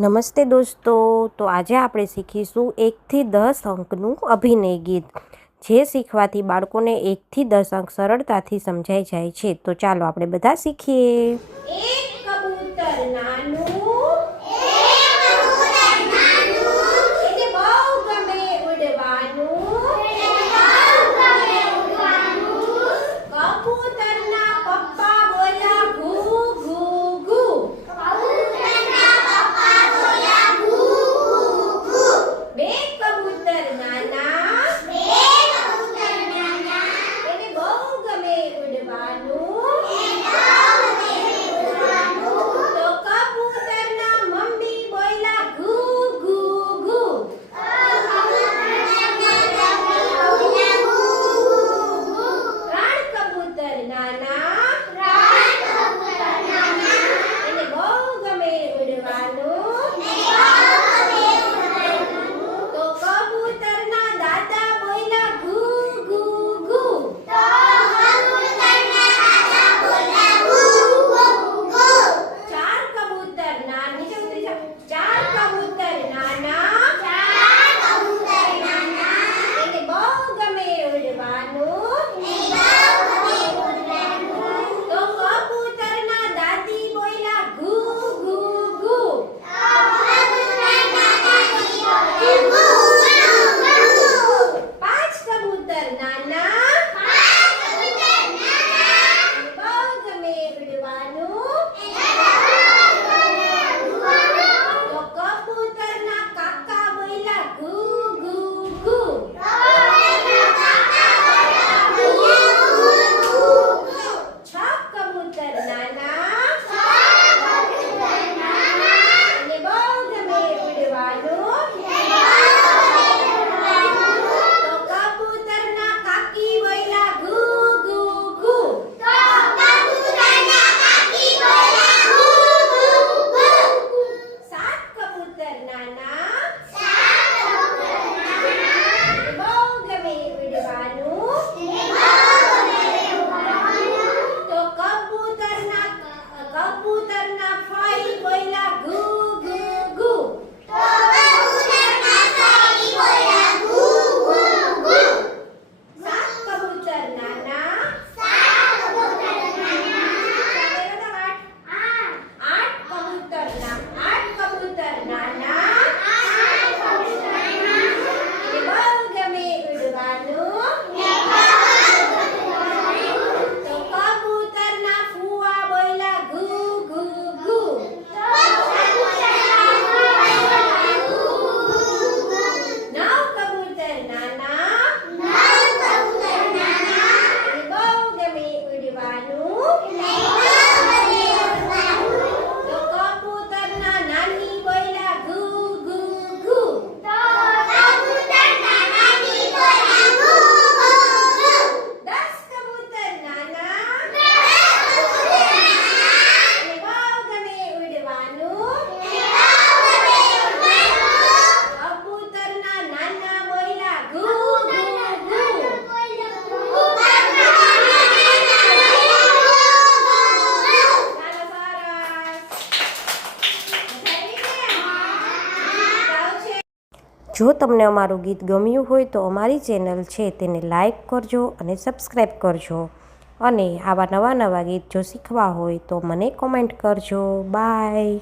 નમસ્તે દોસ્તો, તો આજે આપણે શીખીશું 1 થી 10 અંકનું અભિનય ગીત, જે શીખવાથી બાળકોને 1 થી 10 અંક સરળતાથી સમજાઈ જાય છે. તો ચાલો આપણે બધા શીખીએ. એક કબૂતર નાનું, એને બહુ ગમે ઉડવાનું. કબૂતરના પપ્પા બોલ્યા ઘૂ ઘૂ ઘૂ. બે કબૂતર નાના, એને બહુ ગમે ઉડવાનું. તો કબૂતરના મમ્મી બોલ્યા ઘૂ ઘૂ ઘૂ. ત્રણ કબૂતર નાના, એને બહુ ગમે ઉડવાનું. તો કબૂતરના દાદા બોલ્યા ઘૂ ઘૂ ઘૂ. ચાર કબૂતર નાના, નીચે ઉતરી જાઓ. ચાર કબૂતર નાના, એને બહુ ગમે ઉડવાનું. તો કબૂતરના દાદી બોલ્યા ઘૂ ઘૂ ઘૂ. પાંચ કબૂતર નાના, બહુ ગમે ઉડવાનું. તો કબૂતરના કાકા બોલ્યા ઘૂ ઘૂ ઘૂ. છ કબૂતર નાના, એને બહુ ગમે ઉડવાનું. તો કબૂતરના કાકી બોલ્યા ઘૂ ઘૂ ઘૂ. સાત કબૂતર નાના, એને બહુ ગમે ઉડવાનું. તો કબૂતરના ફઈ બોલ્યા ઘૂ ઘૂ ઘૂ. સાત કબૂતર નાના, આઠ કબૂતર નાના, એને બહુ ગમે ઉડવાનું. તો કબૂતરના ફુવા બોલ્યા ઘૂ ઘૂ ઘૂ. 9 કબૂતર નાના, એને બહુ ગમે ઉડવાનું. તો કબૂતરના નાની બોલ્યા ઘૂ ઘૂ ઘૂ. 10 કબૂતર નાના, એને બહુ ગમે ઉડવાનું. કબૂતરના નાના બોલ્યા ઘૂ ઘૂ ઘૂ. ચાલો, સરસ. જો તમને અમારું ગીત ગમ્યું હોય તો અમારી ચેનલ છે તેને લાઈક કરજો અને સબસ્ક્રાઈબ કરજો. અને આવા નવા ગીત જો શીખવા હોય તો મને કોમેન્ટ કરજો. બાય.